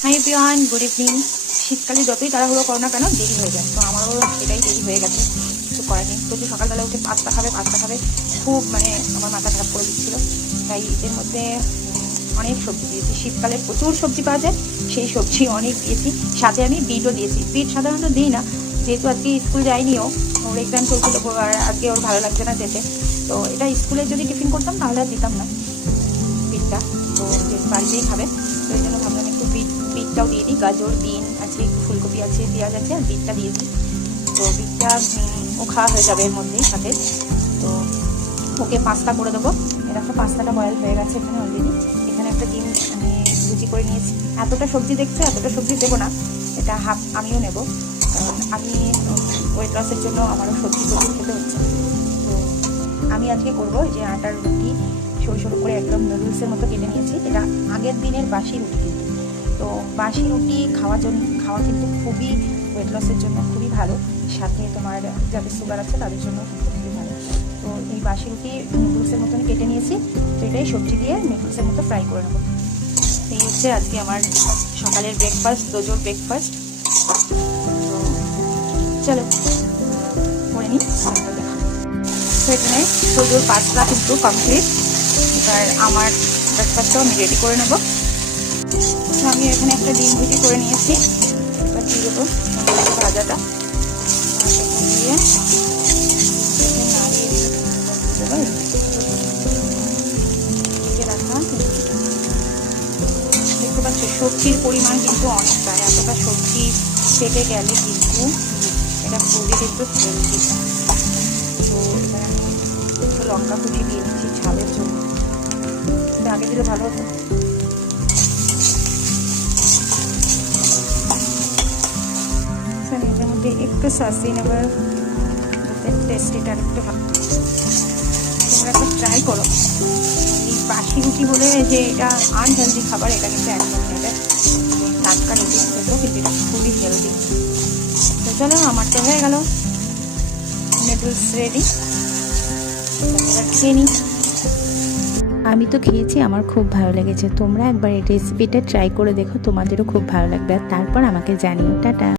Hi everyone, good evening. শীতকালে যতই তাড়াহুড়ো করো না কেন দেরি হয়ে যায়, তো আমারও এটাই দেরি হয়ে গেছে। কিছু করার নেই। প্রচুর সকালবেলা উঠে পাস্তা খাবে খুব আমার মাথা খারাপ করে দিচ্ছিলো। তাই এর মধ্যে অনেক সবজি দিয়েছি। শীতকালে প্রচুর সবজি পাওয়া যায়, সেই সবজি অনেক দিয়েছি। সাথে আমি বিটও দিয়েছি। বিট সাধারণত দিই না, যেহেতু আজকে স্কুল যায়নি, ওর এক্সাম চলছিল আর আজকে ওর ভালো লাগছে না যেতে। তো এটা স্কুলে যদি টিফিন করতাম তাহলে আর দিতাম না বিটটা। তো যেহেতু বাড়িতেই খাবে, তো এই জন্য ভাবলাম একটু বিটটাও দিয়ে দিই। গাজর, বিন আছে, একটু ফুলকপি আছে, পেঁয়াজ আছে, আর বিটটা দিয়ে দিই। তো বিটটা ও খাওয়া হয়ে যাবে এর মধ্যেই সাথে। তো ওকে পাস্তা করে দেবো। এরকম পাস্তাটা বয়েল হয়ে গেছে এখানে অলরেডি। এখানে একটা ডিম আমি লুচি করে নিয়েছি। এতটা সবজি দেখছো, এতটা সবজি দেবো না, এটা হাফ আমিও নেব। কারণ আমি ওয়েট লসের জন্য আমারও সবজি প্রচুর খেতে হচ্ছে। তো আমি আজকে করবো যে আটার রুটি সরু সরু করে একদম নুডলসের মতো কেটে নিয়েছি। এটা আগের দিনের বাসি রুটি কিন্তু। তো বাসি রুটি খাওয়া কিন্তু খুবই ওয়েট লসের জন্য খুবই ভালো। সাথে তোমার যাদের সুগার আছে তাদের জন্য কিন্তু খুবই ভালো। তো এই বাসি রুটি নুডলসের মতন কেটে নিয়েছি। তো এটাই সবজি দিয়ে নুডলসের মতো ফ্রাই করে নেবো। এই হচ্ছে আজকে আমার সকালের ব্রেকফাস্ট, দোজোর ব্রেকফাস্ট। তো চলো করে নিই। তো এখানে দোজোর পাস্তা কিন্তু কমপ্লিট। এবার আমার ব্রেকফাস্টটাও আমি রেডি করে নেব। তো আমি এখানে একটা ডিম ভুজি করে নিয়েছি। এবার দিয়ে দেবো ভাজাটা দিয়ে নাড়িয়ে রাখা। দেখতে পাচ্ছ সবজির পরিমাণ কিন্তু অনেকটা। এতটা সবজি পেটে গেলে কিন্তু এটা খুবই কিন্তু হেলদি। তো এবার আমি একটু লঙ্কা কুচি দিয়ে নিচ্ছি ঝালের জন্য। আগে দিলে ভালো হতো। এটার মধ্যে একটু সস দিয়ে নেবো, টেস্টিটা একটু ভালো। তোমরা একটু ট্রাই করো। এই বাসি রুটি বলে যে এটা আনহেলদি খাবার, এটা কিন্তু একদম এটা টাটকা রুটি খেতেও কিন্তু এটা খুবই হেলদি। তো চলো, আমারটা হয়ে গেল নুডলস রেডি। এবার খেয়ে নিই। আমি তো খেয়েছি, আমার খুব ভালো লেগেছে। তোমরা একবার এই রেসিপিটা ট্রাই করে দেখো, তোমাদেরও খুব ভালো লাগবে। আর তারপর আমাকে জানিও। টাটা।